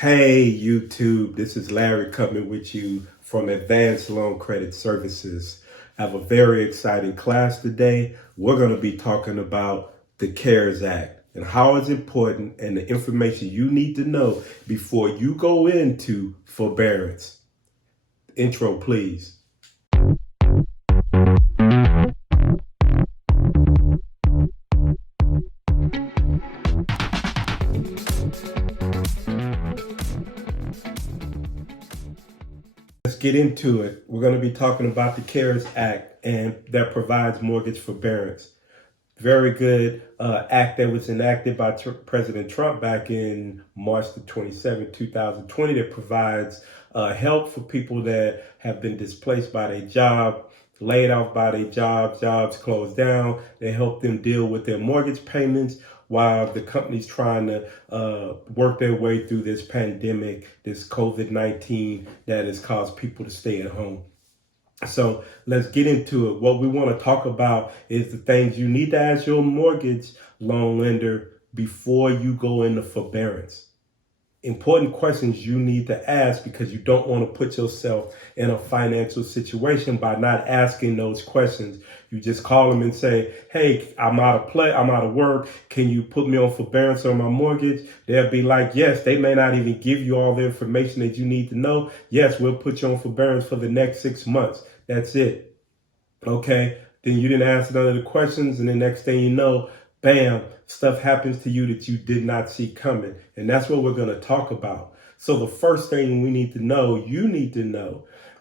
Hey YouTube, this is Larry coming with you from Advanced Loan Credit Services. I have a very exciting class today. We're going to be talking about the Cares Act and how it's important and the information you need to know before you go into forbearance. Intro, please. Let's get into it. We're going to be talking about the Cares Act and that provides mortgage forbearance. Very good act that was enacted by President Trump back in March the 27th, 2020 that provides help for people that have been displaced by their job, laid off by their jobs closed down. They help them deal with their mortgage payments while the company's trying to work their way through this pandemic, this COVID-19 that has caused people to stay at home. So let's get into it. What we want to talk about is the things you need to ask your mortgage loan lender before you go into forbearance. Important questions you need to ask because you don't want to put yourself in a financial situation by not asking those questions. You just call them and say, hey, I'm out of work. Can you put me on forbearance on my mortgage? They'll be like, yes. They may not even give you all the information that you need to know. Yes, we'll put you on forbearance for the next 6 months. That's it. Okay. Then you didn't answer none of the questions. And the next thing you know, bam, stuff happens to you that you did not see coming. And that's what we're going to talk about. So the first thing you need to know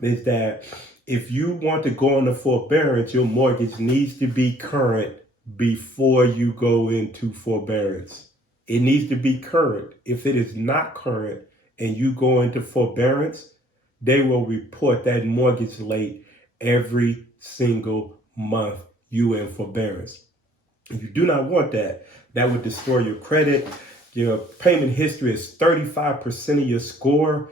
is that if you want to go into forbearance, your mortgage needs to be current before you go into forbearance. It needs to be current. If it is not current and you go into forbearance, they will report that mortgage late every single month you in forbearance. You do not want that. That would destroy your credit. Your payment history is 35% of your score.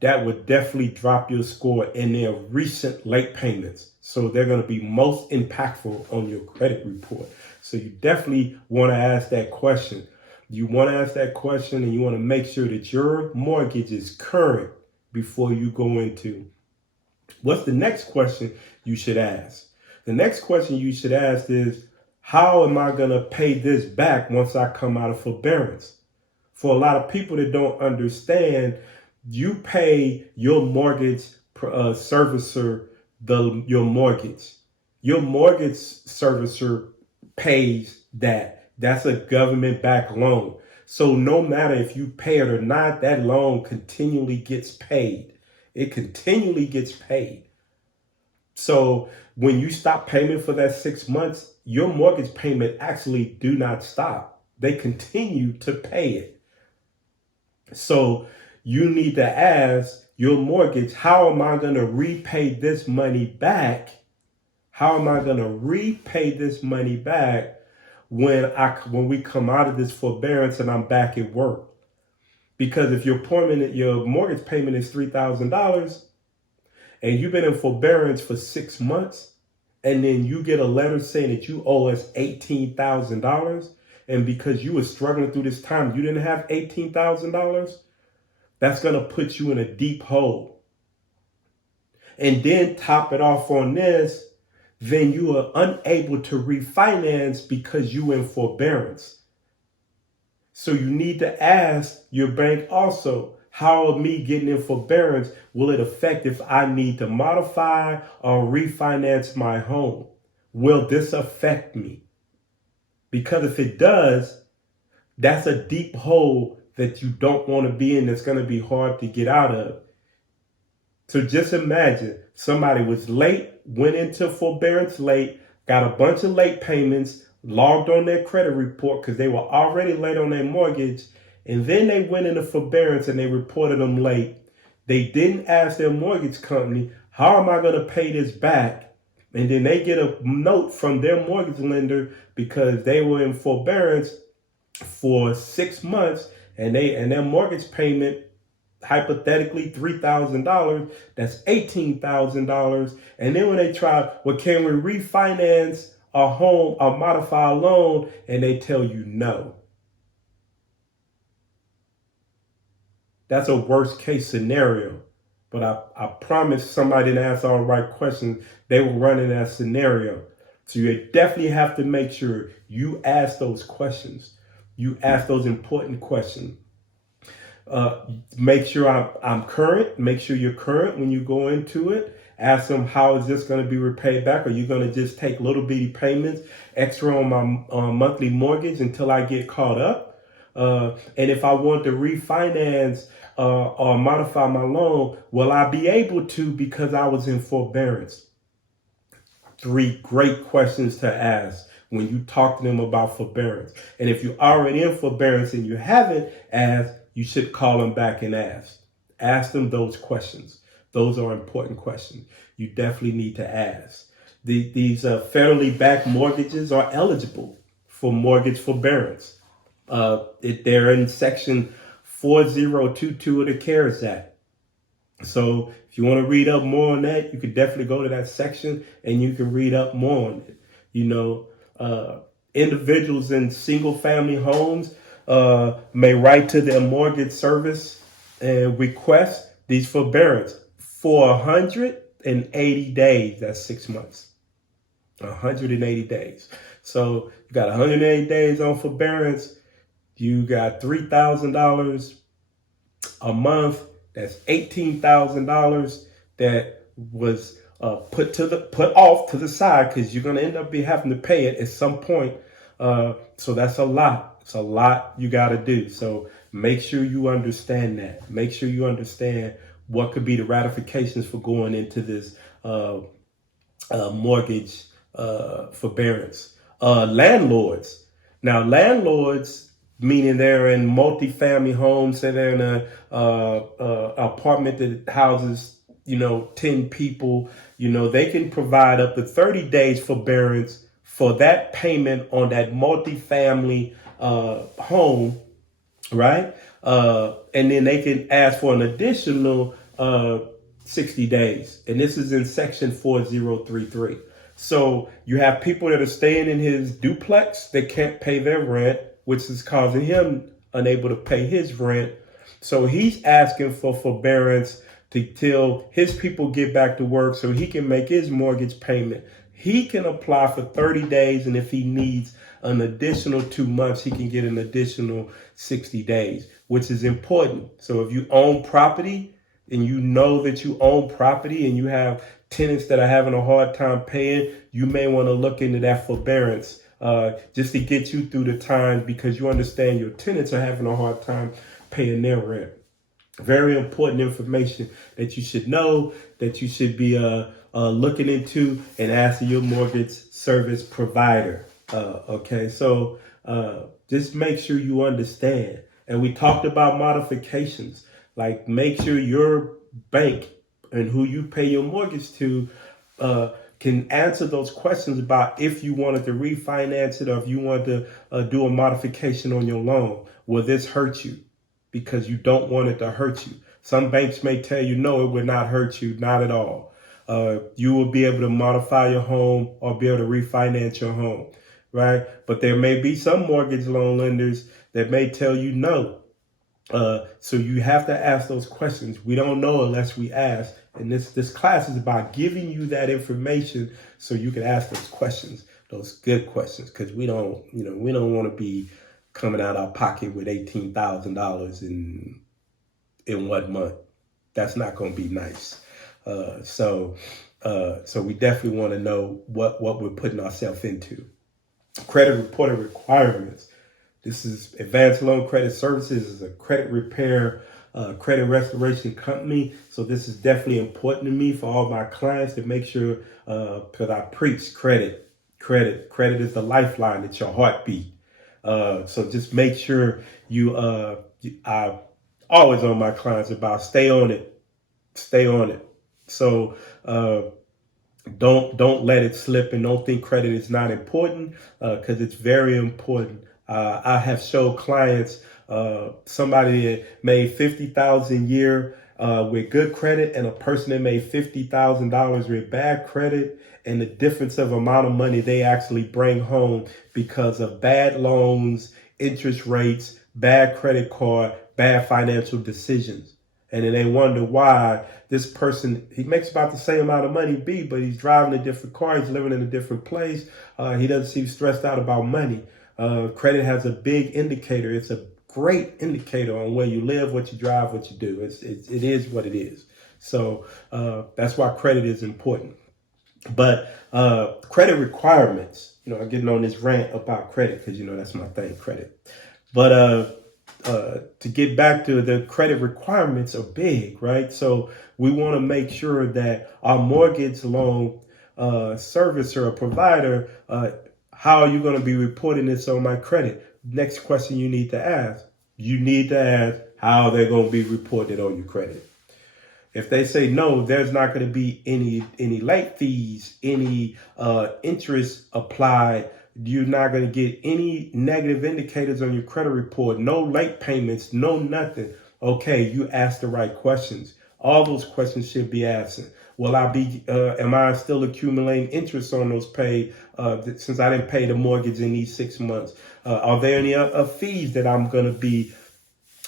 That would definitely drop your score in their recent late payments. So they're going to be most impactful on your credit report. So you definitely want to ask that question. You want to ask that question and you want to make sure that your mortgage is current before you go into. What's the next question you should ask? The next question you should ask is, how am I going to pay this back once I come out of forbearance? For a lot of people that don't understand, you pay your mortgage servicer your mortgage. Your mortgage servicer pays that. That's a government-backed loan. So no matter if you pay it or not, that loan continually gets paid. It continually gets paid. So when you stop payment for that 6 months, your mortgage payment actually do not stop. They continue to pay it. So you need to ask your mortgage, how am I going to repay this money back? How am I going to repay this money back when we come out of this forbearance and I'm back at work? Because if your mortgage payment is $3,000 and you've been in forbearance for 6 months, and then you get a letter saying that you owe us $18,000, and because you were struggling through this time, you didn't have $18,000, that's going to put you in a deep hole. And then top it off on this, then you are unable to refinance because you in forbearance. So you need to ask your bank also, how me getting in forbearance, will it affect if I need to modify or refinance my home? Will this affect me? Because if it does, that's a deep hole that you don't want to be in. That's going to be hard to get out of. So just imagine somebody was late, went into forbearance late, got a bunch of late payments, logged on their credit report because they were already late on their mortgage, and then they went into forbearance and they reported them late. They didn't ask their mortgage company, how am I going to pay this back? And then they get a note from their mortgage lender because they were in forbearance for 6 months and their mortgage payment, hypothetically $3,000, that's $18,000. And then when they try, well, can we refinance a home or modify a loan? And they tell you no. That's a worst case scenario. But I promise somebody didn't ask all the right questions. They will run in that scenario. So you definitely have to make sure you ask those questions. You ask those important questions. Make sure I'm current. Make sure you're current when you go into it. Ask them, how is this going to be repaid back? Are you going to just take little bitty payments extra on my monthly mortgage until I get caught up? And if I want to refinance or modify my loan, will I be able to because I was in forbearance? 3 great questions to ask when you talk to them about forbearance. And if you're already in forbearance and you haven't asked, you should call them back and ask. Ask them those questions. Those are important questions you definitely need to ask. These federally backed mortgages are eligible for mortgage forbearance. They're in section 4022 of the Cares Act. So if you want to read up more on that, you could definitely go to that section and you can read up more on it. Individuals in single family homes may write to their mortgage service and request these forbearance for 180 days. That's 6 months. 180 days. So you got 180 days on forbearance. You got $3,000 a month. That's $18,000 that was put off to the side because you're gonna end up having to pay it at some point. So that's a lot. It's a lot you got to do. So make sure you understand that. Make sure you understand what could be the ratifications for going into this mortgage forbearance. Landlords. Now, landlords, meaning they're in multifamily homes, say they're in a apartment that houses 10 people, they can provide up to 30 days forbearance for that payment on that multifamily home, right? And then they can ask for an additional 60 days. And this is in section 4033. So you have people that are staying in his duplex that can't pay their rent, which is causing him unable to pay his rent. So he's asking for forbearance till his people get back to work so he can make his mortgage payment. He can apply for 30 days, and if he needs an additional 2 months, he can get an additional 60 days, which is important. So if you own property and you know that you own property and you have tenants that are having a hard time paying, you may want to look into that forbearance just to get you through the time, because you understand your tenants are having a hard time paying their rent. Very important information that you should know, that you should be looking into and asking your mortgage service provider. Okay, so just make sure you understand. And we talked about modifications. Like, make sure your bank and who you pay your mortgage to can answer those questions about if you wanted to refinance it or if you want to do a modification on your loan. Will this hurt you? Because you don't want it to hurt you. Some banks may tell you, no, it would not hurt you, not at all. You will be able to modify your home or be able to refinance your home, right? But there may be some mortgage loan lenders that may tell you no. So you have to ask those questions. We don't know unless we ask. And this class is about giving you that information so you can ask those questions, those good questions, because we don't want to be coming out our pocket with $18,000 in 1 month. That's not going to be nice. So we definitely want to know what we're putting ourselves into. Credit reporting requirements. This is Advanced Loan Credit Services, is a credit repair, credit restoration company. So this is definitely important to me for all my clients to make sure, because I preach credit. Credit is the lifeline. It's your heartbeat. So just make sure I always on my clients about stay on it. So don't let it slip, and don't think credit is not important, because it's very important. I have showed clients somebody that made $50,000 a year with good credit, and a person that made $50,000 with bad credit, and the difference of amount of money they actually bring home because of bad loans, interest rates, bad credit card, bad financial decisions. And then they wonder why this person, he makes about the same amount of money, but he's driving a different car, he's living in a different place. He doesn't seem stressed out about money. Credit has a big indicator. It's a great indicator on where you live, what you drive, what you do. It is what it is. So that's why credit is important. But credit requirements, I'm getting on this rant about credit because, that's my thing, credit. But to get back to the credit requirements are big, right? So we want to make sure that our mortgage loan servicer or provider, how are you going to be reporting this on my credit? Next question you need to ask. You need to ask how they're going to be reported on your credit. If they say no, there's not going to be any late fees, any interest applied. You're not going to get any negative indicators on your credit report, no late payments, no nothing. Okay, you asked the right questions. All those questions should be asked. Am I still accumulating interest on those paid since I didn't pay the mortgage in these 6 months? Are there any fees that I'm going to be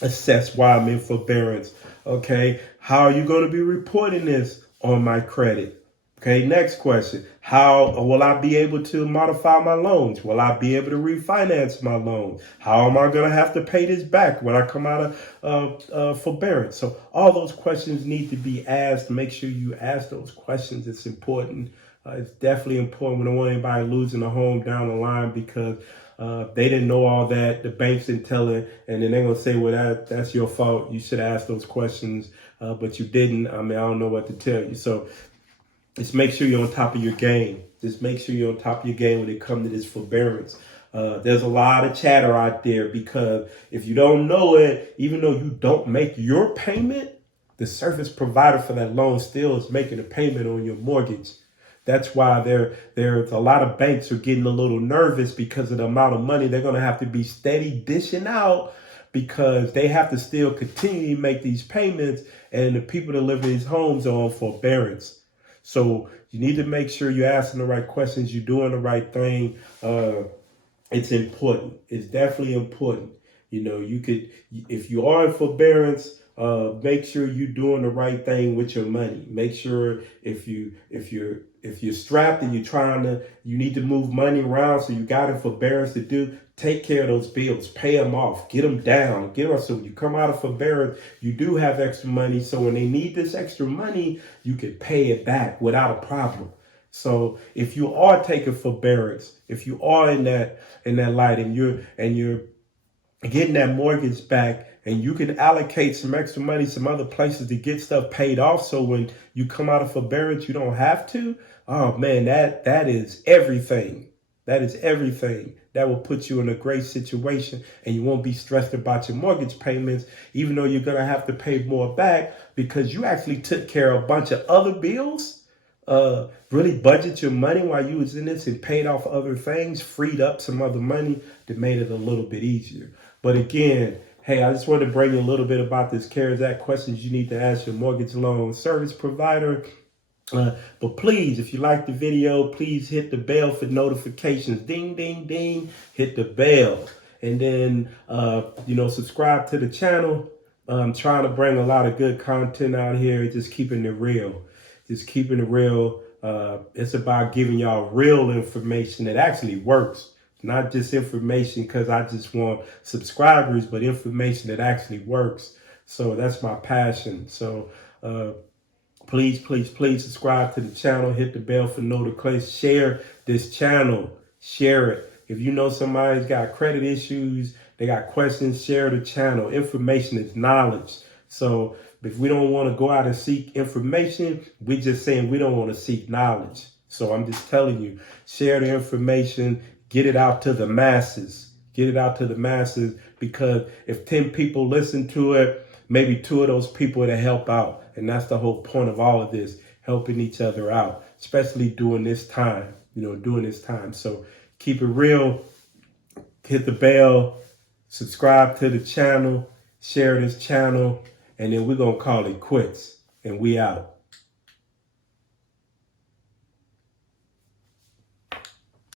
assessed while I'm in forbearance? Okay, how are you going to be reporting this on my credit? Okay, next question. How will I be able to modify my loans? Will I be able to refinance my loans? How am I going to have to pay this back when I come out of forbearance? So all those questions need to be asked. Make sure you ask those questions. It's important. It's definitely important. We don't want anybody losing a home down the line because they didn't know all that. The banks didn't tell it. And then they're going to say, well, that's your fault. You should ask those questions, but you didn't. I don't know what to tell you. So just make sure you're on top of your game. Just make sure you're on top of your game when it comes to this forbearance. There's a lot of chatter out there because if you don't know it, even though you don't make your payment, the service provider for that loan still is making a payment on your mortgage. That's why there's a lot of banks are getting a little nervous because of the amount of money they're going to have to be steady dishing out because they have to still continue to make these payments, and the people that live in these homes are on forbearance. So you need to make sure you're asking the right questions, you're doing the right thing. It's important. It's definitely important. If you are in forbearance, make sure you're doing the right thing with your money. Make sure if you're strapped and you need to move money around, so you got in forbearance to do, take care of those bills, pay them off, get them down, so when you come out of forbearance, you do have extra money. So when they need this extra money, you can pay it back without a problem. So if you are taking forbearance, if you are in that light and you're getting that mortgage back, and you can allocate some extra money, some other places to get stuff paid off. So when you come out of forbearance, you don't have to. Oh man, that is everything. That is everything. That will put you in a great situation, and you won't be stressed about your mortgage payments, even though you're going to have to pay more back because you actually took care of a bunch of other bills. Really budget your money while you was in this and paid off other things, freed up some other money that made it a little bit easier. But again, hey, I just wanted to bring you a little bit about this CARES Act, questions you need to ask your mortgage loan service provider. But please, if you like the video, please hit the bell for notifications. Ding, ding, ding. Hit the bell. And then, subscribe to the channel. I'm trying to bring a lot of good content out here, just keeping it real. Just keeping it real. It's about giving y'all real information that actually works. Not just information because I just want subscribers, but information that actually works. So that's my passion. So please subscribe to the channel. Hit the bell for notifications. Share this channel. Share it. If you know somebody's got credit issues, they got questions, share the channel. Information is knowledge. So if we don't want to go out and seek information, we're just saying we don't want to seek knowledge. So I'm just telling you, share the information. Get it out to the masses. Get it out to the masses, because if 10 people listen to it, maybe 2 of those people to help out. And that's the whole point of all of this, helping each other out, especially during this time, So keep it real. Hit the bell, subscribe to the channel, share this channel, and then we're going to call it quits. And we out.